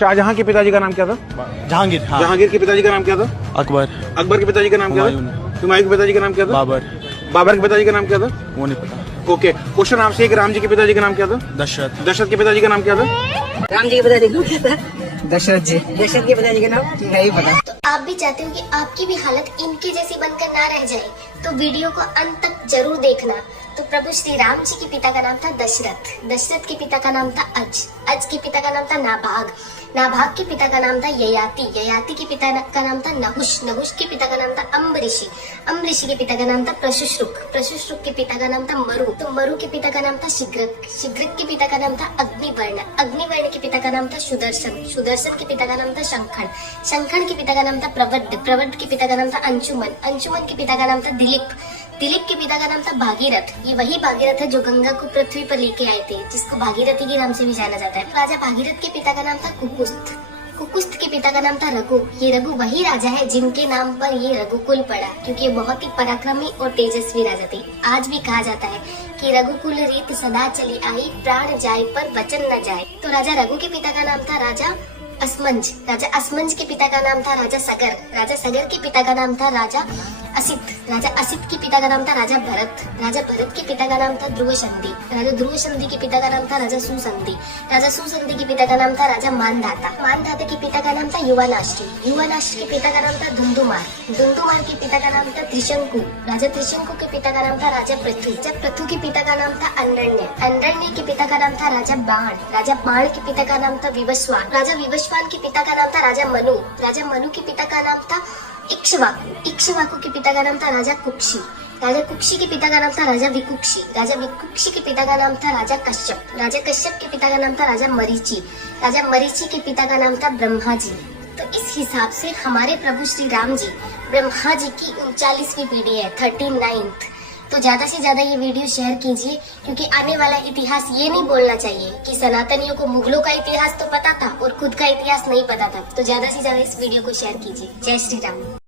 शाहजहां के पिताजी का नाम क्या था? जहांगीर। हाँ। जहांगीर के पिताजी का नाम क्या था? अकबर। अकबर के पिताजी का नाम क्या था? हुमायूं के पिताजी का नाम क्या था? बाबर। बाबर के पिताजी का नाम क्या था? वो नहीं पता। ओके, क्वेश्चन आपसे है कि राम जी के पिताजी का नाम क्या था? दशरथ। दशरथ के पिताजी का नाम क्या था? राम जी के पिताजी का नाम क्या था? दशरथ जी। दशरथ के पिताजी का नाम नहीं पता। तो आप भी चाहते हो कि आपकी भी हालत इनके जैसी बनकर ना रह जाए, तो वीडियो को अंत तक जरूर देखना। तो प्रभु श्री राम जी के पिता का नाम था दशरथ, दशरथ के पिता का नाम था अज के पिता का नाम था नाभाग, नाभाग के पिता का नाम था ययाति, ययाति के पिता का नाम था नहुष, नहुष के पिता का नाम था अम्बरीषि, अम्बरीषि के पिता का नाम था प्रशुश्रुक, प्रशुश्रुक के पिता का नाम था मरु, तो मरु के पिता का नाम था शिग्रक, शिग्रक के पिता का नाम था अग्निवर्ण, अग्निवर्ण के पिता का नाम था सुदर्शन, सुदर्शन के पिता का नाम था शंखन, शंखन के पिता का नाम था प्रवड्ड, प्रवड्ड के पिता का नाम था अंशुमन, अंशुमन के पिता का नाम था दिलीप, दिलीप के पिता का नाम था भागीरथ। ये वही भागीरथ है जो गंगा को पृथ्वी पर लेके आए थे, जिसको भागीरथी के नाम से भी जाना जाता है। राजा भागीरथ के पिता का नाम था कुकुस्त, कुकुस्त के पिता का नाम था रघु। ये रघु वही राजा है जिनके नाम पर ये रघुकुल पड़ा, क्योंकि ये बहुत ही पराक्रमी और तेजस्वी राजा थे। आज भी कहा जाता है कि रघुकुल रीत सदा चली आई, प्राण जाए पर वचन न जाए। तो राजा रघु के पिता का नाम था राजा असमंज, राजा असमंज के पिता का नाम था राजा सगर, राजा सगर के पिता का नाम था राजा असित, राजा असित के पिता का नाम था राजा भरत, राजा भरत के पिता का नाम था ध्रुव संधि, राजा ध्रुव संधि के पिता का नाम था राजा सुसंधि, राजा सुसंधि के पिता का नाम था राजा मानधाता, मानधाता के पिता का नाम था युवानाश्री, युवानाश्री के पिता का नाम था धुंधुमार, धुंधुमार के पिता का नाम था त्रिशंकु, राजा त्रिशंकु के पिता का नाम था राजा पृथु, जब पृथु के पिता का नाम था अनरण्य, अनरण्य के पिता का नाम था राजा बाण, राजा बाण के पिता का नाम था विवस्वान, राजा विवस्वान के पिता का नाम था राजा मनु, राजा मनु के पिता का नाम था इक्ष्वाकु, इक्ष्वाकु के पिता का नाम था राजा कुक्षी, राजा कुक्षी के पिता का नाम था राजा विकुक्षी, राजा विकुक्षी के पिता का नाम था राजा कश्यप, राजा कश्यप के पिता का नाम था राजा मरीचि, राजा मरीचि के पिता का नाम था ब्रह्मा जी। तो इस हिसाब से हमारे प्रभु श्री राम जी ब्रह्मा जी की 39वीं पीढ़ी है, 39th। तो ज्यादा से ज्यादा ये वीडियो शेयर कीजिए, क्योंकि आने वाला इतिहास ये नहीं बोलना चाहिए कि सनातनियों को मुगलों का इतिहास तो पता था और खुद का इतिहास नहीं पता था। तो ज्यादा से ज्यादा इस वीडियो को शेयर कीजिए। जय श्री राम।